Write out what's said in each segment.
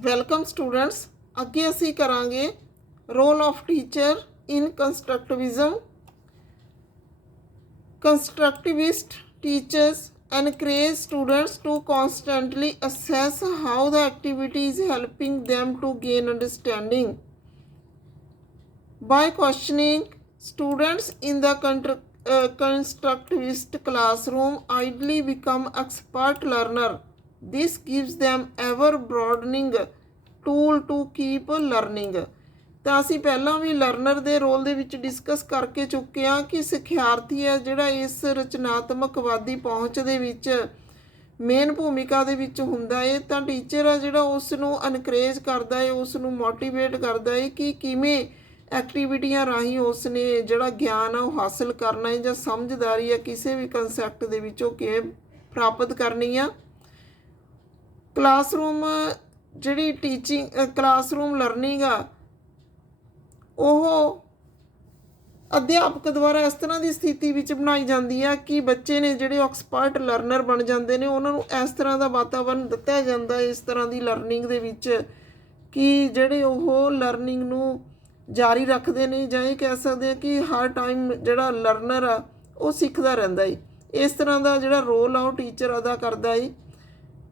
Welcome students. अगे असी करांगे role of teacher in constructivism. Constructivist teachers encourage students to constantly assess how the activity is helping them to gain understanding. By questioning, students in the constructivist classroom ideally become expert learner. This gives them ever broadening tool to keep learning. ਤਾਂ ਅਸੀਂ ਪਹਿਲਾਂ ਵੀ learner ਦੇ role ਦੇ ਵਿੱਚ discuss ਕਰਕੇ ਚੁੱਕੇ ਹਾਂ ਕਿ ਸਿੱਖਿਆਰਥੀ ਹੈ ਜਿਹੜਾ ਇਸ ਰਚਨਾਤਮਕਵਾਦੀ ਪਹੁੰਚ ਦੇ ਵਿੱਚ ਮੇਨ ਭੂਮਿਕਾ ਦੇ ਵਿੱਚ ਹੁੰਦਾ ਹੈ, ਤਾਂ ਟੀਚਰ ਆ ਜਿਹੜਾ ਉਸ ਨੂੰ ਐਨਕਰੇਜ ਕਰਦਾ ਹੈ, ਉਸ ਨੂੰ ਮੋਟੀਵੇਟ ਕਰਦਾ ਹੈ ਕਿ ਕਿਵੇਂ ਐਕਟੀਵਿਟੀਆਂ ਰਾਹੀਂ ਉਸ ਨੇ ਜਿਹੜਾ ਗਿਆਨ ਆ ਉਹ ਹਾਸਲ ਕਰਨਾ ਹੈ ਜਾਂ ਸਮਝਦਾਰੀ ਆ ਕਿਸੇ ਵੀ ਕਨਸੈਪਟ ਦੇ ਵਿੱਚੋਂ ਕਿਵੇਂ ਪ੍ਰਾਪਤ ਕਰਨੀ ਆ। ਕਲਾਸਰੂਮ ਜਿਹੜੀ ਟੀਚਿੰਗ ਕਲਾਸਰੂਮ ਲਰਨਿੰਗ ਆ ਉਹ ਅਧਿਆਪਕ ਦੁਆਰਾ ਇਸ ਤਰ੍ਹਾਂ ਦੀ ਸਥਿਤੀ ਵਿੱਚ ਬਣਾਈ ਜਾਂਦੀ ਆ ਕਿ ਬੱਚੇ ਨੇ ਜਿਹੜੇ ਐਕਸਪਰਟ ਲਰਨਰ ਬਣ ਜਾਂਦੇ ਨੇ, ਉਹਨਾਂ ਨੂੰ ਇਸ ਤਰ੍ਹਾਂ ਦਾ ਵਾਤਾਵਰਨ ਦਿੱਤਾ ਜਾਂਦਾ ਹੈ ਇਸ ਤਰ੍ਹਾਂ ਦੀ ਲਰਨਿੰਗ ਦੇ ਵਿੱਚ ਕਿ ਜਿਹੜੇ ਉਹ ਲਰਨਿੰਗ ਨੂੰ ਜਾਰੀ ਰੱਖਦੇ ਨੇ, ਜਾਂ ਇਹ ਕਹਿ ਸਕਦੇ ਆ ਕਿ ਹਰ ਟਾਈਮ ਜਿਹੜਾ ਲਰਨਰ ਆ ਉਹ ਸਿੱਖਦਾ ਰਹਿੰਦਾ ਹੈ। ਇਸ ਤਰ੍ਹਾਂ ਦਾ ਜਿਹੜਾ ਰੋਲ ਆ ਉਹ ਟੀਚਰ ਅਦਾ ਕਰਦਾ ਹੈ।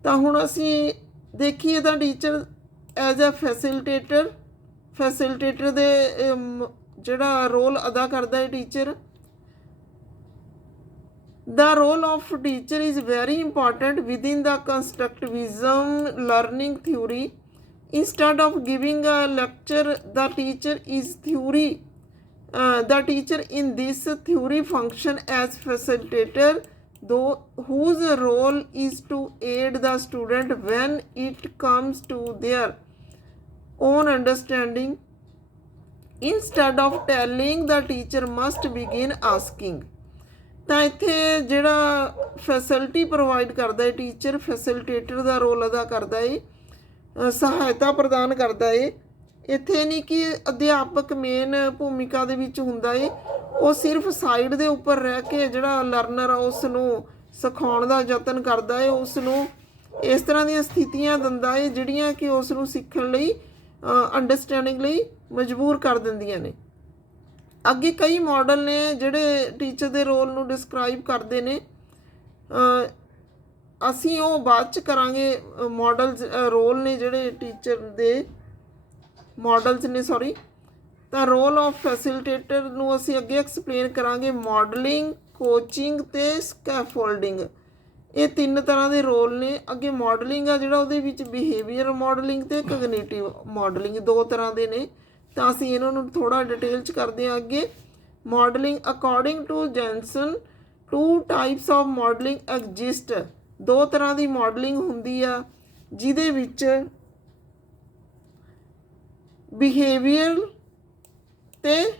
ਤਾਂ ਹੁਣ ਅਸੀਂ ਦੇਖੀਏ ਤਾਂ ਟੀਚਰ ਐਜ਼ ਅ ਫੈਸਿਲਿਟੇਟਰ ਦੇ ਜਿਹੜਾ ਰੋਲ ਅਦਾ ਕਰਦਾ ਹੈ teacher. The role of teacher is very important within the constructivism learning theory. Instead of giving a lecture, the teacher in this theory function as facilitator, whose role is to aid the student when it comes to their own understanding. Instead of telling, the teacher must begin asking. ਤਾਂ ਇੱਥੇ ਜਿਹੜਾ facility provide ਕਰਦਾ ਹੈ teacher, facilitator ਦਾ role ਅਦਾ ਕਰਦਾ ਹੈ, ਸਹਾਇਤਾ ਪ੍ਰਦਾਨ ਕਰਦਾ ਹੈ। ਇੱਥੇ ਨਹੀਂ ਕਿ ਅਧਿਆਪਕ ਮੇਨ ਭੂਮਿਕਾ ਦੇ ਵਿੱਚ ਹੁੰਦਾ ਹੈ, ਉਹ ਸਿਰਫ ਸਾਈਡ ਦੇ ਉੱਪਰ ਰਹਿ ਕੇ ਜਿਹੜਾ ਲਰਨਰ ਆ ਉਸ ਨੂੰ ਸਿਖਾਉਣ ਦਾ ਯਤਨ ਕਰਦਾ ਹੈ, ਉਸ ਨੂੰ ਇਸ ਤਰ੍ਹਾਂ ਦੀਆਂ ਸਥਿਤੀਆਂ ਦਿੰਦਾ ਹੈ ਜਿਹੜੀਆਂ ਕਿ ਉਸ ਨੂੰ ਸਿੱਖਣ ਲਈ ਅੰਡਰਸਟੈਂਡਿੰਗ ਲਈ ਮਜਬੂਰ ਕਰ ਦਿੰਦੀਆਂ ਨੇ। ਅੱਗੇ ਕਈ ਮਾਡਲ ਨੇ ਜਿਹੜੇ ਟੀਚਰ ਦੇ ਰੋਲ ਨੂੰ ਡਿਸਕ੍ਰਾਈਬ ਕਰਦੇ ਨੇ, ਅਸੀਂ ਉਹ ਬਾਅਦ 'ਚ ਕਰਾਂਗੇ। ਮਾਡਲਸ ਰੋਲ ਨੇ ਜਿਹੜੇ ਟੀਚਰ ਦੇ ਮਾਡਲਸ ਨੇ ਤਾਂ ਰੋਲ ਆਫ ਫੈਸਿਲਿਟੇਟਰ ਨੂੰ ਅਸੀਂ ਅੱਗੇ ਐਕਸਪਲੇਨ ਕਰਾਂਗੇ। ਮਾਡਲਿੰਗ, ਕੋਚਿੰਗ ਅਤੇ ਸਕੈਫੋਲਡਿੰਗ, ਇਹ ਤਿੰਨ ਤਰ੍ਹਾਂ ਦੇ ਰੋਲ ਨੇ। ਅੱਗੇ ਮਾਡਲਿੰਗ ਆ ਜਿਹੜਾ ਉਹਦੇ ਵਿੱਚ ਬਿਹੇਵੀਅਰ ਮਾਡਲਿੰਗ ਅਤੇ ਕਗਨੀਟਿਵ ਮਾਡਲਿੰਗ ਦੋ ਤਰ੍ਹਾਂ ਦੇ ਨੇ, ਤਾਂ ਅਸੀਂ ਇਹਨਾਂ ਨੂੰ ਥੋੜ੍ਹਾ ਡਿਟੇਲ 'ਚ ਕਰਦੇ ਹਾਂ ਅੱਗੇ। Modelling according to Jensen, 2 types of modelling exist. ਦੋ ਤਰ੍ਹਾਂ ਦੀ ਮਾਡਲਿੰਗ ਹੁੰਦੀ ਆ ਜਿਹਦੇ ਵਿੱਚ ਬਿਹੇਵੀਅਰ ਅਤੇ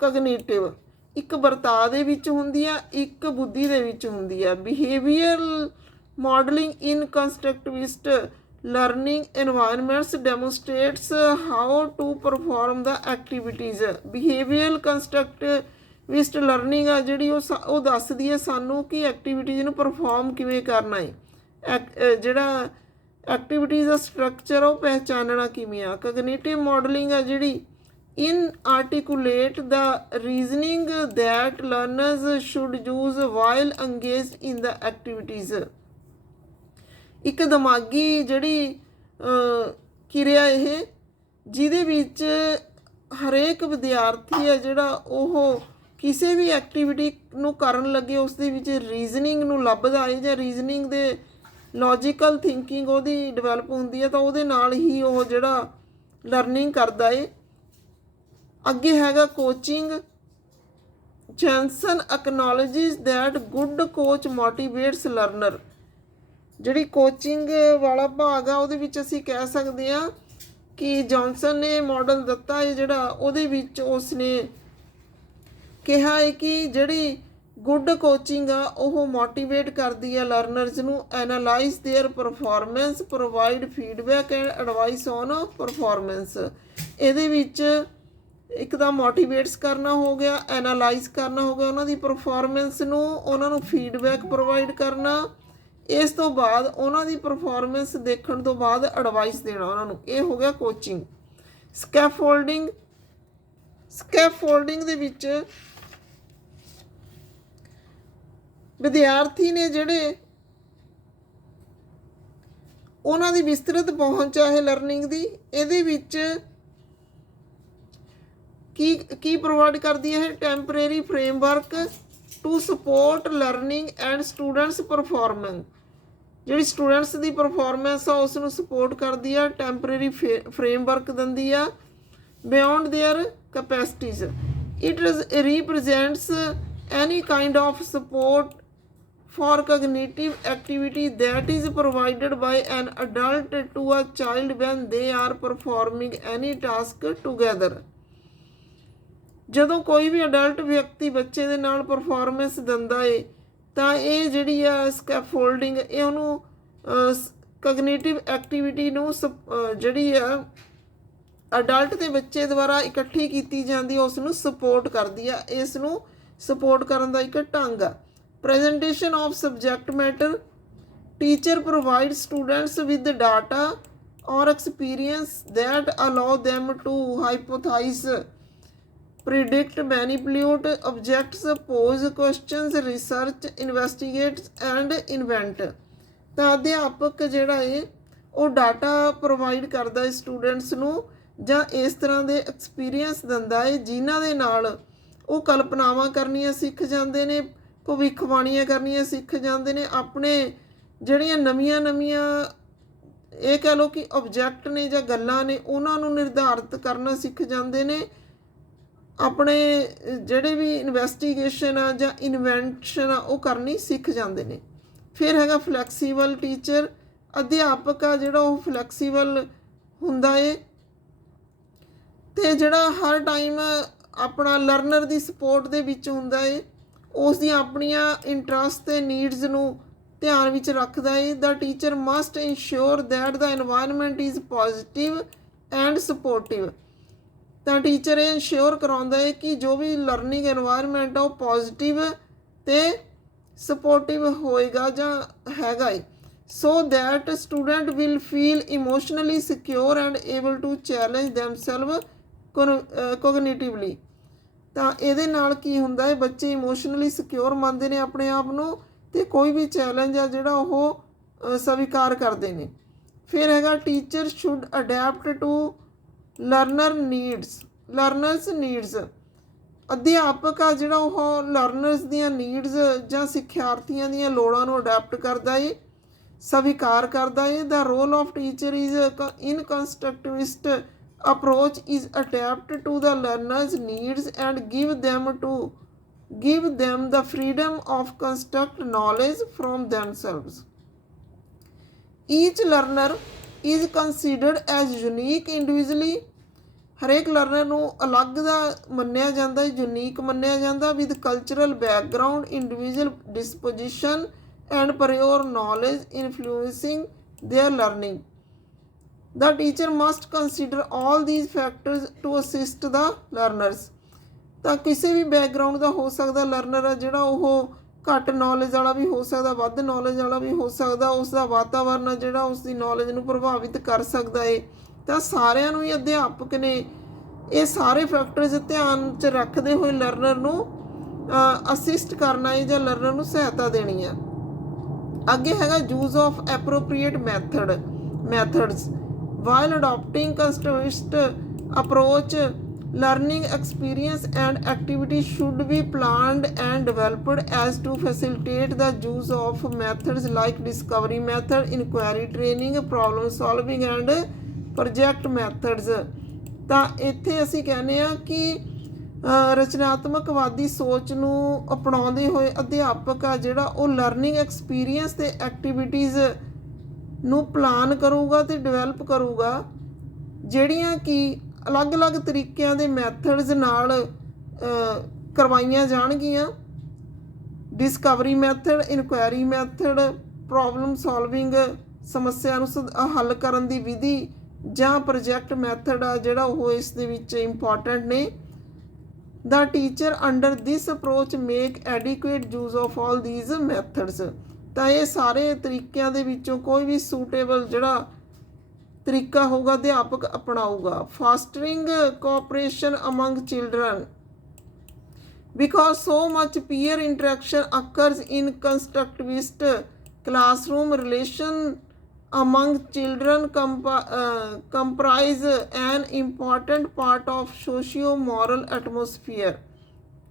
ਕਗਨੀਟਿਵ, ਇੱਕ ਵਰਤਾਅ ਦੇ ਵਿੱਚ ਹੁੰਦੀ ਆ, ਇੱਕ ਬੁੱਧੀ ਦੇ ਵਿੱਚ ਹੁੰਦੀ ਆ। Behaviour modelling in ਕੰਸਟਰਕਟਿਵਿਸਟ learning environments demonstrates how to perform the activities. Behavioral constructivist learning ਆ ਜਿਹੜੀ ਉਹ ਦੱਸਦੀ ਹੈ ਸਾਨੂੰ ਕਿ ਐਕਟੀਵਿਟੀਜ਼ ਨੂੰ ਪਰਫੋਰਮ ਕਿਵੇਂ ਕਰਨਾ ਹੈ, ਜਿਹੜਾ ਐਕਟੀਵਿਟੀਜ਼ ਦਾ ਸਟਰਕਚਰ ਉਹ ਪਹਿਚਾਨਣਾ ਕਿਵੇਂ ਆ। ਕਗਨੀਟਿਵ ਮਾਡਲਿੰਗ ਆ ਜਿਹੜੀ inarticulate the reasoning that learners should use while engaged in the activities. ਇੱਕ ਦਿਮਾਗੀ ਜਿਹੜੀ ਕਿਰਿਆ ਇਹ ਜਿਹਦੇ ਵਿੱਚ ਹਰੇਕ ਵਿਦਿਆਰਥੀ ਹੈ ਜਿਹੜਾ ਉਹ ਕਿਸੇ ਵੀ ਐਕਟੀਵਿਟੀ ਨੂੰ ਕਰਨ ਲੱਗੇ ਉਸ ਦੇ ਵਿੱਚ ਰੀਜ਼ਨਿੰਗ ਨੂੰ ਲੱਭਦਾ ਹੈ, ਜਾਂ ਰੀਜ਼ਨਿੰਗ ਦੇ ਲੌਜੀਕਲ ਥਿੰਕਿੰਗ ਉਹਦੀ ਡਿਵੈਲਪ ਹੁੰਦੀ ਹੈ, ਤਾਂ ਉਹਦੇ ਨਾਲ ਹੀ ਉਹ ਜਿਹੜਾ ਲਰਨਿੰਗ ਕਰਦਾ ਹੈ। ਅੱਗੇ ਹੈਗਾ coaching. Jansen acknowledges that good coach motivates learner. ਜਿਹੜੀ ਕੋਚਿੰਗ ਵਾਲਾ ਭਾਗ ਆ ਉਹਦੇ ਵਿੱਚ ਅਸੀਂ ਕਹਿ ਸਕਦੇ ਹਾਂ ਕਿ ਜੌਨਸਨ ਨੇ ਮਾਡਲ ਦਿੱਤਾ ਹੈ ਜਿਹੜਾ ਉਹਦੇ ਵਿੱਚ ਉਸ ਨੇ ਕਿਹਾ ਹੈ ਕਿ ਜਿਹੜੀ ਗੁੱਡ ਕੋਚਿੰਗ ਆ ਉਹ ਮੋਟੀਵੇਟ ਕਰਦੀ ਆ ਲਰਨਰਸ ਨੂੰ। Analyse their performance, provide feedback and advice on performance. ਇਹਦੇ ਵਿੱਚ ਇੱਕ ਤਾਂ ਮੋਟੀਵੇਟਸ ਕਰਨਾ ਹੋ ਗਿਆ, ਐਨਾਲਾਈਜ਼ ਕਰਨਾ ਹੋ ਗਿਆ ਉਹਨਾਂ ਦੀ ਪਰਫੋਰਮੈਂਸ ਨੂੰ, ਉਹਨਾਂ ਨੂੰ ਫੀਡਬੈਕ ਪ੍ਰੋਵਾਈਡ ਕਰਨਾ, ਇਸ ਤੋਂ ਬਾਅਦ ਉਹਨਾਂ ਦੀ ਪਰਫਾਰਮੈਂਸ ਦੇਖਣ ਤੋਂ ਬਾਅਦ ਐਡਵਾਈਸ ਦੇਣਾ ਉਹਨਾਂ ਨੂੰ, ਇਹ ਹੋ ਗਿਆ ਕੋਚਿੰਗ। ਸਕੈਫੋਲਡਿੰਗ ਦੇ ਵਿੱਚ ਵਿਦਿਆਰਥੀ ਨੇ ਜਿਹੜੇ ਉਹਨਾਂ ਦੀ ਵਿਸਤ੍ਰਿਤ ਪਹੁੰਚ ਹੈ ਲਰਨਿੰਗ ਦੀ, ਇਹਦੇ ਵਿੱਚ ਕੀ ਪ੍ਰੋਵਾਈਡ ਕਰਦੀ ਹੈ? Temporary framework to support learning and students performance. ਜਿਹੜੀ ਸਟੂਡੈਂਟਸ ਦੀ ਪਰਫਾਰਮੈਂਸ ਆ ਉਸ ਨੂੰ ਸਪੋਰਟ ਕਰਦੀ ਆ, ਟੈਂਪਰੇਰੀ ਫਰੇਮਵਰਕ ਦਿੰਦੀ ਆ beyond their capacities. It represents any kind of support for cognitive activity that is provided by an adult to a child when they are performing any task together। ਜਦੋਂ ਕੋਈ ਵੀ adult ਵਿਅਕਤੀ ਬੱਚੇ ਦੇ ਨਾਲ performance ਦਿੰਦਾ ਏ ਤਾਂ ਇਹ ਜਿਹੜੀ ਆ ਸਕੈਫੋਲਡਿੰਗ, ਇਹ ਉਹਨੂੰ ਕਗਨੀਟਿਵ ਐਕਟੀਵਿਟੀ ਨੂੰ ਜਿਹੜੀ ਆ ਅਡਲਟ ਤੇ ਬੱਚੇ ਦੁਆਰਾ ਇਕੱਠੀ ਕੀਤੀ ਜਾਂਦੀ ਹੈ ਉਸ ਨੂੰ ਸਪੋਰਟ ਕਰਦੀ ਆ। ਇਸ ਨੂੰ ਸਪੋਰਟ ਕਰਨ ਦਾ ਇੱਕ ਢੰਗ ਆ। Presentation of subject matter. Teacher provide students with data ਔਰ experience that allow them to hypothesize, predict, manipulate objects, pose questions, research, investigate and invent। ਤਾਂ ਅਧਿਆਪਕ ਜਿਹੜਾ ਏ ਉਹ ਡਾਟਾ ਪ੍ਰੋਵਾਈਡ ਕਰਦਾ ਹੈ ਸਟੂਡੈਂਟਸ ਨੂੰ ਜਾਂ ਇਸ ਤਰ੍ਹਾਂ ਦੇ ਐਕਸਪੀਰੀਅੰਸ ਦਿੰਦਾ ਹੈ ਜਿਨ੍ਹਾਂ ਦੇ ਨਾਲ ਉਹ ਕਲਪਨਾਵਾਂ ਕਰਨੀਆਂ ਸਿੱਖ ਜਾਂਦੇ ਨੇ, ਭਵਿੱਖਬਾਣੀਆਂ ਕਰਨੀਆਂ ਸਿੱਖ ਜਾਂਦੇ ਨੇ, ਆਪਣੇ ਜਿਹੜੀਆਂ ਨਵੀਆਂ ਇਹ ਕਹਿ ਲਓ ਕਿ ਆਬਜੈਕਟ ਨੇ ਜਾਂ ਗੱਲਾਂ ਨੇ ਉਹਨਾਂ ਨੂੰ ਨਿਰਧਾਰਿਤ ਕਰਨਾ ਸਿੱਖ ਜਾਂਦੇ ਨੇ, ਆਪਣੇ ਜਿਹੜੇ ਵੀ ਇਨਵੈਸਟੀਗੇਸ਼ਨ ਆ ਜਾਂ ਇਨਵੈਂਸ਼ਨ ਆ ਉਹ ਕਰਨੀ ਸਿੱਖ ਜਾਂਦੇ ਨੇ। ਫਿਰ ਹੈਗਾ ਫਲੈਕਸੀਬਲ ਟੀਚਰ। ਅਧਿਆਪਕ ਆ ਜਿਹੜਾ ਉਹ ਫਲੈਕਸੀਬਲ ਹੁੰਦਾ ਏ ਅਤੇ ਜਿਹੜਾ ਹਰ ਟਾਈਮ ਆਪਣਾ ਲਰਨਰ ਦੀ ਸਪੋਰਟ ਦੇ ਵਿੱਚ ਹੁੰਦਾ ਏ, ਉਸ ਦੀਆਂ ਆਪਣੀਆਂ ਇੰਟਰਸਟ ਅਤੇ ਨੀਡਸ ਨੂੰ ਧਿਆਨ ਵਿੱਚ ਰੱਖਦਾ ਏ। The teacher must ensure that the environment is positive and supportive. ਤਾਂ ਟੀਚਰ ਇਹ ਇਨਸ਼ੋਰ ਕਰਾਉਂਦਾ ਹੈ ਕਿ ਜੋ ਵੀ ਲਰਨਿੰਗ ਇਨਵਾਇਰਮੈਂਟ ਆ ਉਹ ਪੋਜ਼ੀਟਿਵ ਅਤੇ ਸਪੋਰਟਿਵ ਹੋਏਗਾ ਜਾਂ ਹੈਗਾ ਏ, so that student will feel emotionally secure and able to challenge themselves cognitively. ਤਾਂ ਇਹਦੇ ਨਾਲ ਕੀ ਹੁੰਦਾ ਹੈ, ਬੱਚੇ ਇਮੋਸ਼ਨਲੀ ਸਿਕਿਓਰ ਮੰਨਦੇ ਨੇ ਆਪਣੇ ਆਪ ਨੂੰ ਅਤੇ ਕੋਈ ਵੀ ਚੈਲੰਜ ਆ ਜਿਹੜਾ ਉਹ ਸਵੀਕਾਰ ਕਰਦੇ ਨੇ। ਫਿਰ ਹੈਗਾ teacher should adapt to learners needs. ਅਧਿਆਪਕ ਆ ਜਿਹੜਾ ਉਹ ਲਰਨਰਸ ਦੀਆਂ ਨੀਡਸ ਜਾਂ ਸਿੱਖਿਆਰਥੀਆਂ ਦੀਆਂ ਲੋੜਾਂ ਨੂੰ ਅਡੈਪਟ ਕਰਦਾ ਏ, ਸਵੀਕਾਰ ਕਰਦਾ ਏ। The role of teacher is in constructivist approach is adapt to the learner's needs and give them the freedom of construct knowledge from themselves। Each learner is considered as unique individually। ਹਰੇਕ learner ਨੂੰ ਅਲੱਗ ਦਾ ਮੰਨਿਆ ਜਾਂਦਾ, unique ਮੰਨਿਆ ਜਾਂਦਾ, with cultural background, individual disposition and prior knowledge influencing their learning. The teacher must consider all these factors to assist the learners। ਤਾਂ ਕਿਸੇ ਵੀ ਬੈਕਗਰਾਊਂਡ ਦਾ ਹੋ ਸਕਦਾ ਲਰਨਰ ਆ ਜਿਹੜਾ ਉਹ ਘੱਟ ਨੌਲੇਜ ਵਾਲਾ ਵੀ ਹੋ ਸਕਦਾ, ਵੱਧ ਨੌਲੇਜ ਵਾਲਾ ਵੀ ਹੋ ਸਕਦਾ, ਉਸ ਦਾ ਵਾਤਾਵਰਨ ਆ ਜਿਹੜਾ ਉਸ ਦੀ ਨੌਲੇਜ ਨੂੰ ਪ੍ਰਭਾਵਿਤ ਕਰ ਸਕਦਾ ਏ। ਤਾਂ ਸਾਰਿਆਂ ਨੂੰ ਹੀ ਅਧਿਆਪਕ ਨੇ ਇਹ ਸਾਰੇ ਫੈਕਟਰਸ ਧਿਆਨ 'ਚ ਰੱਖਦੇ ਹੋਏ ਲਰਨਰ ਨੂੰ ਅਸਿਸਟ ਕਰਨਾ ਹੈ ਜਾਂ ਲਰਨਰ ਨੂੰ ਸਹਾਇਤਾ ਦੇਣੀ ਆ। ਅੱਗੇ ਹੈਗਾ use of appropriate methods. While adopting constructivist approach, learning experience and activities should be planned and developed as to facilitate the use of methods like discovery method, inquiry training, problem solving and project methods। ਤਾਂ ਇੱਥੇ ਅਸੀਂ ਕਹਿੰਦੇ ਹਾਂ ਕਿ ਰਚਨਾਤਮਕਵਾਦੀ ਸੋਚ ਨੂੰ ਅਪਣਾਉਂਦੇ ਹੋਏ ਅਧਿਆਪਕ ਆ ਜਿਹੜਾ ਉਹ ਲਰਨਿੰਗ ਐਕਸਪੀਰੀਅੰਸ ਅਤੇ ਐਕਟੀਵਿਟੀਜ਼ ਨੂੰ ਪਲਾਨ ਕਰੂਗਾ ਅਤੇ ਡਿਵੈਲਪ ਕਰੂਗਾ ਜਿਹੜੀਆਂ ਕਿ ਅਲੱਗ-ਅਲੱਗ ਤਰੀਕਿਆਂ ਦੇ ਮੈਥਡਸ ਨਾਲ ਕਰਵਾਈਆਂ ਜਾਣਗੀਆਂ। Discovery method, inquiry method, problem solving, ਸਮੱਸਿਆ ਨੂੰ ਹੱਲ ਕਰਨ ਦੀ ਵਿਧੀ ਜਾਂ ਪ੍ਰੋਜੈਕਟ ਮੈਥਡ ਆ ਜਿਹੜਾ ਉਹ ਇਸ ਦੇ ਵਿੱਚ ਇੰਪੋਰਟੈਂਟ ਨੇ। The teacher under this approach make adequate use of all these methods. ਤਾਂ ਇਹ ਸਾਰੇ ਤਰੀਕਿਆਂ ਦੇ ਵਿੱਚੋਂ ਕੋਈ ਵੀ ਸੂਟੇਬਲ ਜਿਹੜਾ ਤਰੀਕਾ ਹੋਊਗਾ ਅਧਿਆਪਕ ਅਪਣਾਊਗਾ। Fostering cooperation among children because so much peer interaction occurs in constructivist classroom relation among children comprise an important part of socio-moral atmosphere।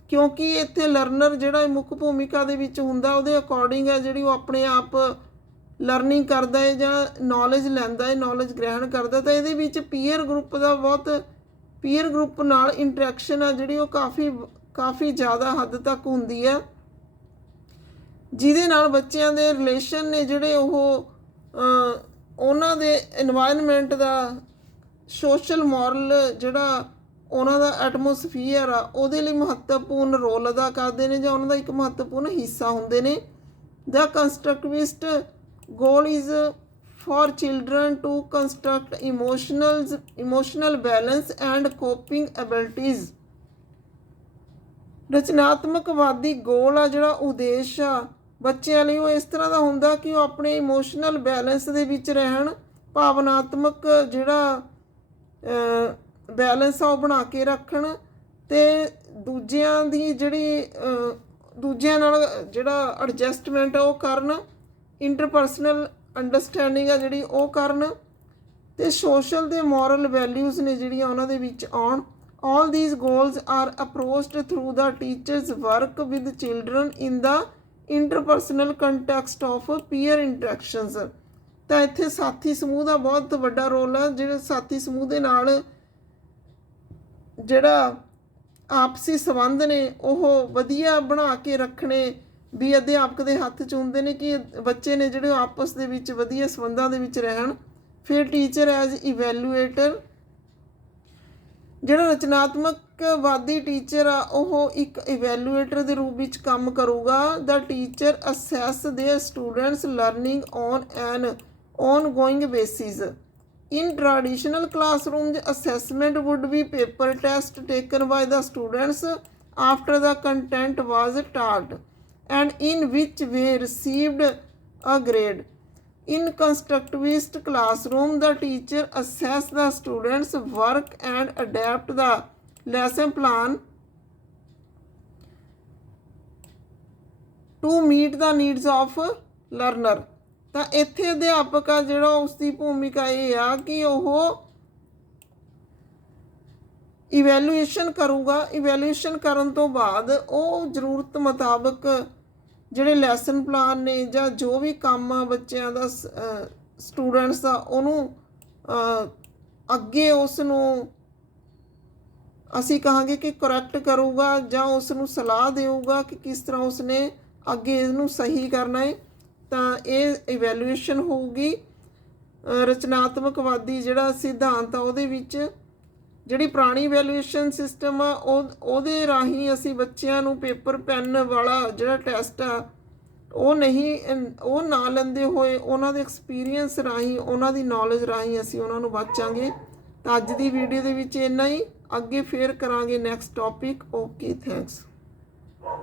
ਕਿਉਂਕਿ ਇੱਥੇ ਲਰਨਰ ਜਿਹੜਾ ਮੁੱਖ ਭੂਮਿਕਾ ਦੇ ਵਿੱਚ ਹੁੰਦਾ ਉਹਦੇ ਅਕੋਰਡਿੰਗ ਹੈ ਜਿਹੜੀ ਉਹ ਆਪਣੇ ਆਪ ਲਰਨਿੰਗ ਕਰਦਾ ਹੈ ਜਾਂ ਨੌਲੇਜ ਲੈਂਦਾ ਹੈ, ਨੌਲੇਜ ਗ੍ਰਹਿਣ ਕਰਦਾ। ਤਾਂ ਇਹਦੇ ਵਿੱਚ ਪੀਅਰ ਗਰੁੱਪ ਦਾ ਬਹੁਤ ਪੀਅਰ ਗਰੁੱਪ ਨਾਲ ਇੰਟਰੈਕਸ਼ਨ ਆ ਜਿਹੜੀ ਉਹ ਕਾਫੀ ਜ਼ਿਆਦਾ ਹੱਦ ਤੱਕ ਹੁੰਦੀ ਹੈ, ਜਿਹਦੇ ਨਾਲ ਬੱਚਿਆਂ ਦੇ ਰਿਲੇਸ਼ਨ ਨੇ ਜਿਹੜੇ ਉਹ ਉਹਨਾਂ ਦੇ ਇਨਵਾਇਰਨਮੈਂਟ ਦਾ ਸੋਸ਼ਲ ਮੋਰਲ ਜਿਹੜਾ ਉਹਨਾਂ ਦਾ ਐਟਮੋਸਫੀਅਰ ਆ ਉਹਦੇ ਲਈ ਮਹੱਤਵਪੂਰਨ ਰੋਲ ਅਦਾ ਕਰਦੇ ਨੇ ਜਾਂ ਉਹਨਾਂ ਦਾ ਇੱਕ ਮਹੱਤਵਪੂਰਨ ਹਿੱਸਾ ਹੁੰਦੇ ਨੇ। The constructivist goal is for children to construct emotional balance and coping abilities. ਰਚਨਾਤਮਕਵਾਦੀ ਗੋਲ ਆ ਜਿਹੜਾ ਉਦੇਸ਼ ਆ ਬੱਚਿਆਂ ਲਈ ਉਹ ਇਸ ਤਰ੍ਹਾਂ ਦਾ ਹੁੰਦਾ ਕਿ ਉਹ ਆਪਣੇ ਇਮੋਸ਼ਨਲ ਬੈਲੈਂਸ ਦੇ ਵਿੱਚ ਰਹਿਣ, ਭਾਵਨਾਤਮਕ ਜਿਹੜਾ ਬੈਲੈਂਸ ਆ ਉਹ ਬਣਾ ਕੇ ਰੱਖਣ ਅਤੇ ਦੂਜਿਆਂ ਦੀ ਜਿਹੜੀ ਦੂਜਿਆਂ ਨਾਲ ਜਿਹੜਾ ਐਡਜਸਟਮੈਂਟ ਆ ਉਹ ਕਰਨ, ਇੰਟਰਪਰਸਨਲ ਅੰਡਰਸਟੈਂਡਿੰਗ ਆ ਜਿਹੜੀ ਉਹ ਕਰਨ ਅਤੇ ਸੋਸ਼ਲ ਅਤੇ ਮੋਰਲ ਵੈਲਿਊਜ਼ ਨੇ ਜਿਹੜੀਆਂ ਉਹਨਾਂ ਦੇ ਵਿੱਚ ਆਉਣ। All these goals are approached through the teacher's work with children in the interpersonal context of peer interactions। ਤਾਂ ਇੱਥੇ ਸਾਥੀ ਸਮੂਹ ਦਾ ਬਹੁਤ ਵੱਡਾ ਰੋਲ ਹੈ। ਜਿਹੜੇ ਸਾਥੀ ਸਮੂਹ ਦੇ ਨਾਲ ਜਿਹੜਾ ਆਪਸੀ ਸੰਬੰਧ ਨੇ ਉਹ ਵਧੀਆ ਬਣਾ ਕੇ ਰੱਖਣੇ ਵੀ ਅਧਿਆਪਕ ਦੇ ਹੱਥ 'ਚ ਹੁੰਦੇ ਨੇ ਕਿ ਬੱਚੇ ਨੇ ਜਿਹੜੇ ਆਪਸ ਦੇ ਵਿੱਚ ਵਧੀਆ ਸੰਬੰਧਾਂ ਦੇ ਵਿੱਚ ਰਹਿਣ। ਫਿਰ ਟੀਚਰ ਐਜ਼ ਇਵੈਲੂਏਟਰ ਜਿਹੜਾ ਰਚਨਾਤਮਕਵਾਦੀ ਟੀਚਰ ਆ ਉਹ ਇੱਕ ਇਵੈਲੂਏਟਰ ਦੇ ਰੂਪ ਵਿੱਚ ਕੰਮ ਕਰੂਗਾ। The teacher assess their students learning on an ongoing basis। In traditional classrooms, assessment would be paper test taken by the students after the content was taught and in which they received a grade। In constructivist classroom, the teacher assess the students' work and adapt the lesson plan to meet the needs of learner। ਤਾਂ ਇੱਥੇ ਅਧਿਆਪਕ ਆ ਜਿਹੜਾ ਉਸਦੀ ਭੂਮਿਕਾ ਇਹ ਆ ਕਿ ਉਹ ਇਵੈਲੂਏਸ਼ਨ ਕਰੂਗਾ। ਇਵੈਲੂਏਸ਼ਨ ਕਰਨ ਤੋਂ ਬਾਅਦ ਉਹ ਜ਼ਰੂਰਤ ਮੁਤਾਬਕ ਜਿਹੜੇ ਲੈਸਨ ਪਲਾਨ ਨੇ ਜਾਂ ਜੋ ਵੀ ਕੰਮ ਆ ਬੱਚਿਆਂ ਦਾ ਸਟੂਡੈਂਟਸ ਦਾ ਉਹਨੂੰ ਅੱਗੇ ਉਸ ਨੂੰ ਅਸੀਂ ਕਹਾਂਗੇ ਕਿ ਕਰੈਕਟ ਕਰੂਗਾ ਜਾਂ ਉਸ ਨੂੰ ਸਲਾਹ ਦੇਊਗਾ ਕਿ ਕਿਸ ਤਰ੍ਹਾਂ ਉਸਨੇ ਅੱਗੇ ਇਹਨੂੰ ਸਹੀ ਕਰਨਾ ਹੈ। ਤਾਂ ਇਹ ਇਵੈਲੂਏਸ਼ਨ ਹੋਊਗੀ। ਰਚਨਾਤਮਕਵਾਦੀ ਜਿਹੜਾ ਸਿਧਾਂਤ ਆ ਉਹਦੇ ਵਿੱਚ ਜਿਹੜੀ ਪੁਰਾਣੀ ਇਵੈਲੂਏਸ਼ਨ ਸਿਸਟਮ ਆ ਉਹਦੇ ਰਾਹੀਂ ਅਸੀਂ ਬੱਚਿਆਂ ਨੂੰ ਪੇਪਰ ਪੈਨ ਵਾਲਾ ਜਿਹੜਾ ਟੈਸਟ ਆ ਉਹ ਨਾ ਲੈਂਦੇ ਹੋਏ ਉਹਨਾਂ ਦੇ ਐਕਸਪੀਰੀਅੰਸ ਰਾਹੀਂ ਉਹਨਾਂ ਦੀ ਨੌਲੇਜ ਰਾਹੀਂ ਅਸੀਂ ਉਹਨਾਂ ਨੂੰ ਬਚਾਂਗੇ। ਤਾਂ ਅੱਜ ਦੀ ਵੀਡੀਓ ਦੇ ਵਿੱਚ ਇੰਨਾ ਹੀ। ਅੱਗੇ ਫੇਰ ਕਰਾਂਗੇ ਨੈਕਸਟ ਟੌਪਿਕ। Okay, thanks.